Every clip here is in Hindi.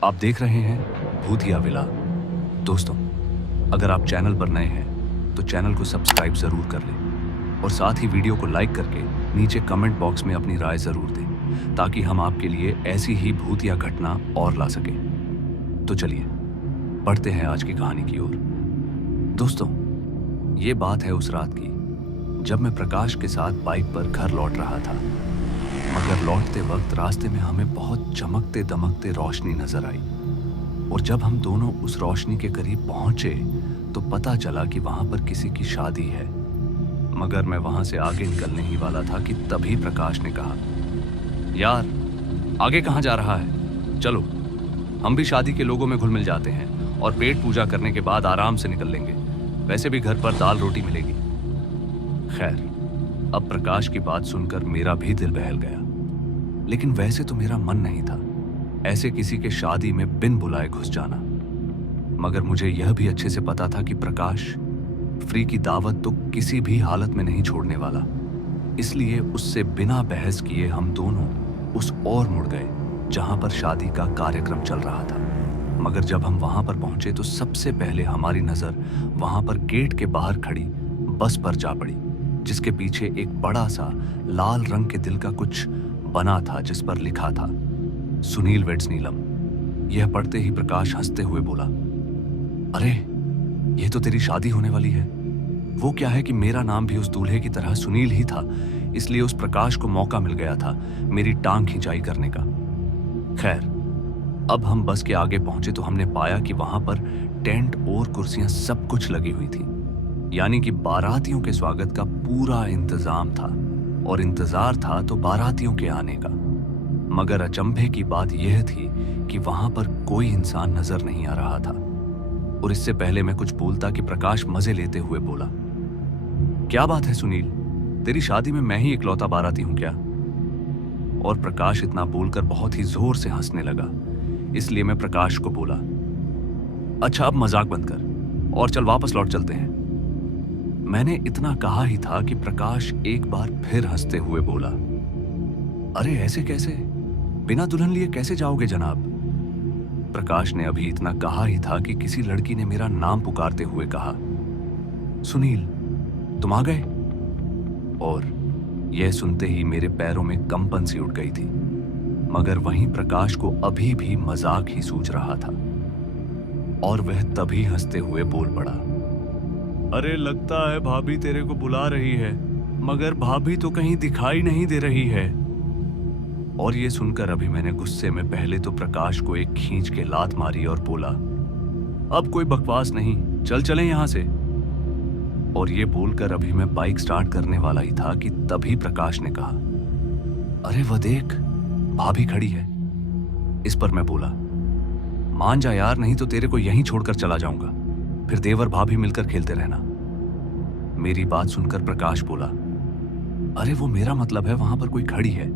आप देख रहे हैं भूतिया विला। दोस्तों, अगर आप चैनल पर नए हैं तो चैनल को सब्सक्राइब जरूर कर लें और साथ ही वीडियो को लाइक करके नीचे कमेंट बॉक्स में अपनी राय जरूर दें ताकि हम आपके लिए ऐसी ही भूतिया घटना और ला सकें। तो चलिए बढ़ते हैं आज की कहानी की ओर। दोस्तों, ये बात है उस रात की जब मैं प्रकाश के साथ बाइक पर घर लौट रहा था, मगर लौटते वक्त रास्ते में हमें बहुत चमकते दमकते रोशनी नजर आई और जब हम दोनों उस रोशनी के करीब पहुंचे तो पता चला कि वहां पर किसी की शादी है। मगर मैं वहां से आगे निकलने ही वाला था कि तभी प्रकाश ने कहा, यार आगे कहाँ जा रहा है, चलो हम भी शादी के लोगों में घुल मिल जाते हैं और पेट पूजा करने के बाद आराम से निकल लेंगे, वैसे भी घर पर दाल रोटी मिलेगी। खैर, अब प्रकाश की बात सुनकर मेरा भी दिल बहल गया, लेकिन वैसे तो मेरा मन नहीं था ऐसे किसी के शादी में बिन बुलाए घुस जाना। मगर मुझे यह भी अच्छे से पता था कि प्रकाश फ्री की दावत तो किसी भी हालत में नहीं छोड़ने वाला, इसलिए उससे बिना बहस किए हम दोनों उस ओर मुड़ गए जहां पर शादी का कार्यक्रम चल रहा था। मगर जब हम वहां पर पहुंचे तो सबसे पहले हमारी नजर वहां पर गेट के बाहर खड़ी बस पर जा पड़ी, जिसके पीछे एक बड़ा सा लाल रंग के दिल का कुछ बना था जिस पर लिखा था सुनील वेड्स नीलम। यह पढ़ते ही प्रकाश हंसते हुए बोला, अरे यह तो तेरी शादी होने वाली है। वो क्या है कि मेरा नाम भी उस दूल्हे की तरह सुनील ही था, इसलिए उस प्रकाश को मौका मिल गया था मेरी टांग खिंचाई करने का। खैर, अब हम बस के आगे पहुंचे तो हमने पाया कि वहां पर टेंट और कुर्सियां सब कुछ लगी हुई थी, यानी कि बारातियों के स्वागत का पूरा इंतजाम था और इंतजार था तो बारातियों के आने का। मगर अचंभे की बात यह थी कि वहां पर कोई इंसान नजर नहीं आ रहा था। और इससे पहले मैं कुछ बोलता कि प्रकाश मजे लेते हुए बोला, क्या बात है सुनील, तेरी शादी में मैं ही इकलौता बाराती हूं क्या? और प्रकाश इतना बोलकर बहुत ही जोर से हंसने लगा, इसलिए मैं प्रकाश को बोला, अच्छा अब मजाक बंद कर और चल वापस लौट चलते हैं। मैंने इतना कहा ही था कि प्रकाश एक बार फिर हंसते हुए बोला, अरे ऐसे कैसे, बिना दुल्हन लिए कैसे जाओगे जनाब? प्रकाश ने अभी इतना कहा ही था कि किसी लड़की ने मेरा नाम पुकारते हुए कहा, सुनील तुम आ गए। और यह सुनते ही मेरे पैरों में कंपन सी उठ गई थी, मगर वहीं प्रकाश को अभी भी मजाक ही सूझ रहा था और वह तभी हंसते हुए बोल पड़ा, अरे लगता है भाभी तेरे को बुला रही है, मगर भाभी तो कहीं दिखाई नहीं दे रही है। और ये सुनकर अभी मैंने गुस्से में पहले तो प्रकाश को एक खींच के लात मारी और बोला, अब कोई बकवास नहीं, चल चलें यहां से। और ये बोलकर अभी मैं बाइक स्टार्ट करने वाला ही था कि तभी प्रकाश ने कहा, अरे वह देख भाभी खड़ी है। इस पर मैं बोला, मान जा यार, नहीं तो तेरे को यहीं छोड़कर चला जाऊंगा, फिर देवर भाभी मिलकर खेलते रहना। मेरी बात सुनकर प्रकाश बोला, अरे वो मेरा मतलब है वहां पर कोई खड़ी है,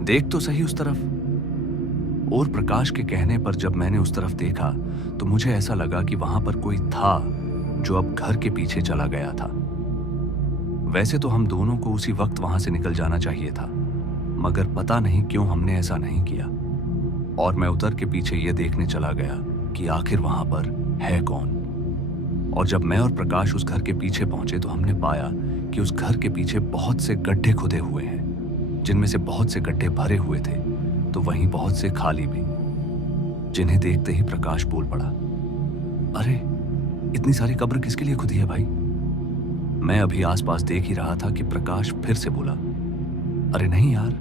देख तो सही उस तरफ। और प्रकाश के कहने पर जब मैंने उस तरफ देखा तो मुझे ऐसा लगा कि वहां पर कोई था जो अब घर के पीछे चला गया था। वैसे तो हम दोनों को उसी वक्त वहां से निकल जाना चाहिए था, मगर पता नहीं क्यों हमने ऐसा नहीं किया और मैं उतर के पीछे यह देखने चला गया कि आखिर वहां पर है कौन। और जब मैं और प्रकाश उस घर के पीछे पहुंचे तो हमने पाया कि उस घर के पीछे बहुत से गड्ढे खुदे हुए हैं, जिनमें से बहुत से गड्ढे भरे हुए थे तो वहीं बहुत से खाली भी, जिन्हें देखते ही प्रकाश बोल पड़ा, अरे इतनी सारी कब्र किसके लिए खुदी है भाई? मैं अभी आसपास देख ही रहा था कि प्रकाश फिर से बोला, अरे नहीं यार,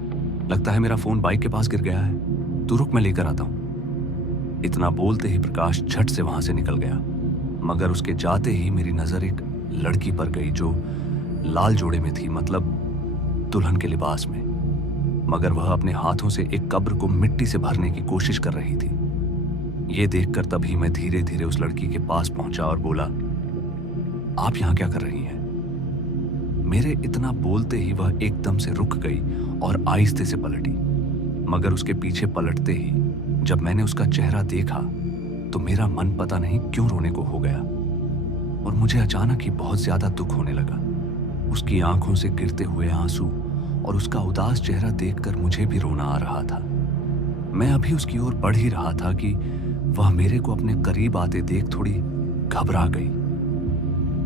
लगता है मेरा फोन बाइक के पास गिर गया है, तू रुक मैं लेकर आता हूं। इतना बोलते ही प्रकाश झट से वहां से निकल गया, मगर उसके जाते ही मेरी नजर एक लड़की पर गई जो लाल जोड़े में थी, मतलब दुल्हन के लिबास में, मगर वह अपने हाथों से एक कब्र को मिट्टी से भरने की कोशिश कर रही थी। यह देखकर तभी मैं धीरे धीरे उस लड़की के पास पहुंचा और बोला, आप यहां क्या कर रही हैं? मेरे इतना बोलते ही वह एकदम से रुक गई और आहिस्ते से पलटी, मगर उसके पीछे पलटते ही जब मैंने उसका चेहरा देखा तो मेरा मन पता नहीं क्यों रोने को हो गया और मुझे अचानक ही बहुत ज्यादा दुख होने लगा। उसकी आंखों से गिरते हुए आंसू और उसका उदास चेहरा देखकर मुझे भी रोना आ रहा था। मैं अभी उसकी ओर बढ़ ही रहा था कि वह मेरे को अपने करीब आते देख थोड़ी घबरा गई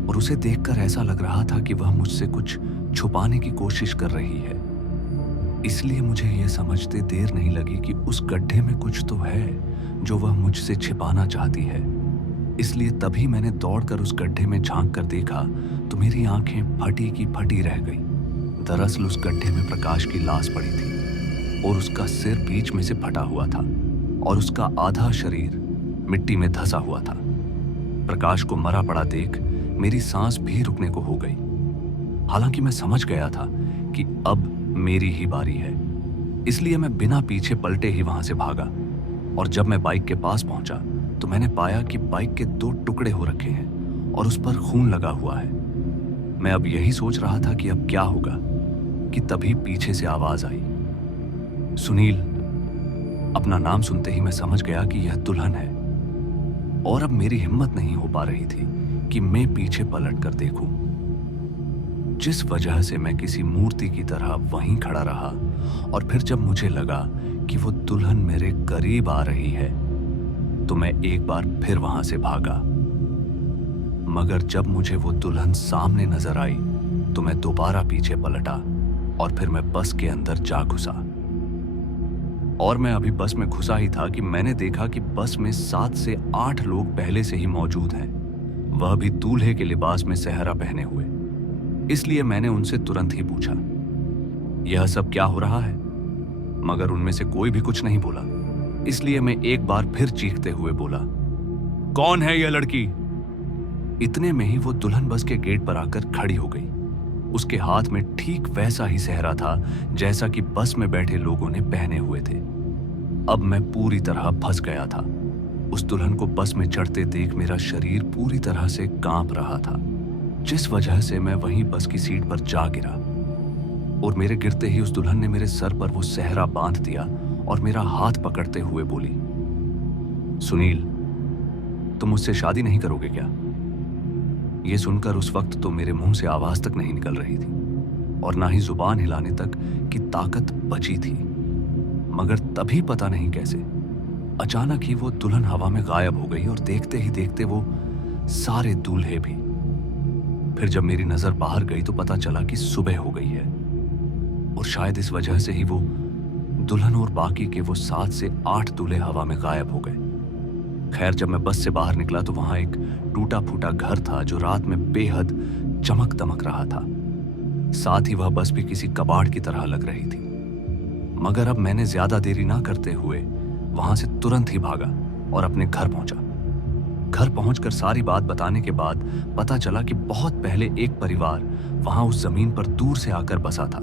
और उसे देखकर ऐसा लग रहा था कि वह मुझसे कुछ छुपाने की कोशिश कर रही है। इसलिए मुझे यह समझते देर नहीं लगी कि उस गड्ढे में कुछ तो है जो वह मुझसे छिपाना चाहती है। इसलिए तभी मैंने दौड़कर उस गड्ढे में झांक कर देखा तो मेरी आंखें फटी की फटी रह गई। दरअसल उस गड्ढे में प्रकाश की लाश पड़ी थी और उसका सिर बीच में से फटा हुआ था और उसका आधा शरीर मिट्टी में धंसा हुआ था। प्रकाश को मरा पड़ा देख मेरी सांस भी रुकने को हो गई। हालांकि मैं समझ गया था कि अब मेरी ही बारी है, इसलिए मैं बिना पीछे पलटे ही वहां से भागा। और जब मैं बाइक के पास पहुंचा तो मैंने पाया कि बाइक के 2 टुकड़े हो रखे हैं और उस पर खून लगा हुआ है। मैं अब यही सोच रहा था कि अब क्या होगा कि तभी पीछे से आवाज आई, सुनील। अपना नाम सुनते ही मैं समझ गया कि यह दुल्हन है और अब मेरी हिम्मत नहीं हो पा रही थी कि मैं पीछे पलट कर देखूं। जिस वजह से मैं किसी मूर्ति की तरह वहीं खड़ा रहा और फिर जब मुझे लगा कि वो दुल्हन मेरे करीब आ रही है तो मैं एक बार फिर वहां से भागा। मगर जब मुझे वो दुल्हन सामने नजर आई तो मैं दोबारा पीछे पलटा और फिर मैं बस के अंदर जा घुसा। और मैं अभी बस में घुसा ही था कि मैंने देखा कि बस में 7 से 8 लोग पहले से ही मौजूद हैं, वह भी दूल्हे के लिबास में सेहरा पहने हुए। इसलिए मैंने उनसे तुरंत ही पूछा, यह सब क्या हो रहा है? मगर उनमें से कोई भी कुछ नहीं बोला। इसलिए मैं एक बार फिर चीखते हुए बोला, कौन है यह लड़की? इतने में ही वो दुल्हन बस के गेट पर आकर खड़ी हो गई। उसके हाथ में ठीक वैसा ही सेहरा था जैसा कि बस में बैठे लोगों ने पहने हुए थे। अब मैं पूरी तरह फंस गया था। उस दुल्हन को बस में चढ़ते देख मेरा शरीर पूरी तरह से कांप रहा था, जिस वजह से मैं वहीं बस की सीट पर जा गिरा और मेरे गिरते ही उस दुल्हन ने मेरे सर पर वो सेहरा बांध दिया और मेरा हाथ पकड़ते हुए बोली, सुनील, तुम मुझसे शादी नहीं करोगे क्या? ये सुनकर उस वक्त तो मेरे मुंह से आवाज तक नहीं निकल रही थी और ना ही जुबान हिलाने तक की ताकत बची थी। मगर तभी पता नहीं कैसे अचानक ही वो दुल्हन हवा में गायब हो गई और देखते ही देखते वो सारे दूल्हे भी। फिर जब मेरी नजर बाहर गई तो पता चला कि सुबह हो गई है और शायद इस वजह से ही वो दुल्हन और बाकी के वो 7 से 8 दूल्हे हवा में गायब हो गए। खैर, जब मैं बस से बाहर निकला तो वहां एक टूटा फूटा घर था जो रात में बेहद चमक दमक रहा था। साथ ही वह बस भी किसी कबाड़ की तरह लग रही थी। मगर अब मैंने ज्यादा देरी ना करते हुए वहां से तुरंत ही भागा और अपने घर पहुंचा। घर पहुंचकर सारी बात बताने के बाद पता चला कि बहुत पहले एक परिवार वहां उस जमीन पर दूर से आकर बसा था।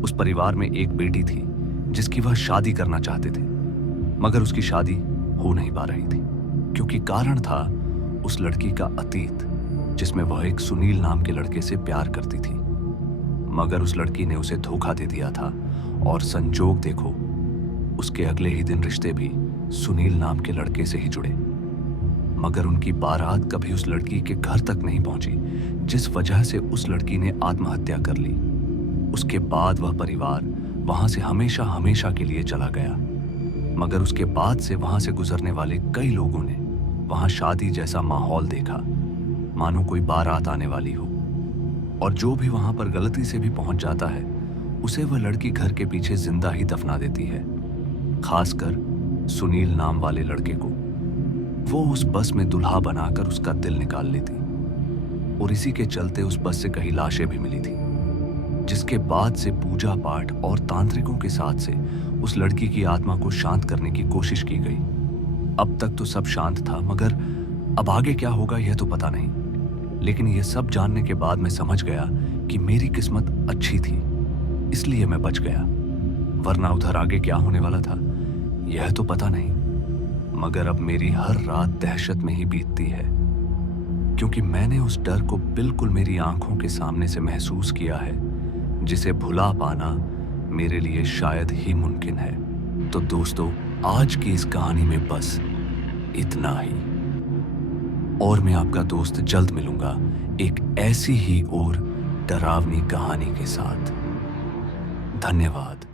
उस परिवार में एक बेटी थी जिसकी वह शादी करना चाहते थे, मगर उसकी शादी हो नहीं पा रही थी क्योंकि कारण था उस लड़की का अतीत, जिसमें वह एक सुनील नाम के लड़के से प्यार करती थी। मगर उस लड़की ने उसे धोखा दे दिया था और संजोग देखो, उसके अगले ही दिन रिश्ते भी सुनील नाम के लड़के से ही जुड़े। मगर उनकी बारात कभी उस लड़की के घर तक नहीं पहुंची, जिस वजह से उस लड़की ने आत्महत्या कर ली। उसके बाद वह परिवार वहां से हमेशा हमेशा के लिए चला गया। मगर उसके बाद से वहां से गुजरने वाले कई लोगों ने वहां शादी जैसा माहौल देखा, मानो कोई बारात आने वाली हो। और जो भी वहां पर गलती से भी पहुंच जाता है उसे वह लड़की घर के पीछे जिंदा ही दफना देती है, खासकर सुनील नाम वाले लड़के को। वो उस बस में दुल्हा बनाकर उसका दिल निकाल लेती और इसी के चलते उस बस से कई लाशें भी मिली थी, जिसके बाद से पूजा पाठ और तांत्रिकों के साथ से उस लड़की की आत्मा को शांत करने की कोशिश की गई। अब तक तो सब शांत था, मगर अब आगे क्या होगा यह तो पता नहीं। लेकिन यह सब जानने के बाद मैं समझ गया कि मेरी किस्मत अच्छी थी, इसलिए मैं बच गया, वरना उधर आगे क्या होने वाला था यह तो पता नहीं। मगर अब मेरी हर रात दहशत में ही बीतती है, क्योंकि मैंने उस डर को बिल्कुल मेरी आंखों के सामने से महसूस किया है, जिसे भुला पाना मेरे लिए शायद ही मुमकिन है। तो दोस्तों, आज की इस कहानी में बस इतना ही, और मैं आपका दोस्त जल्द मिलूंगा एक ऐसी ही और डरावनी कहानी के साथ। धन्यवाद।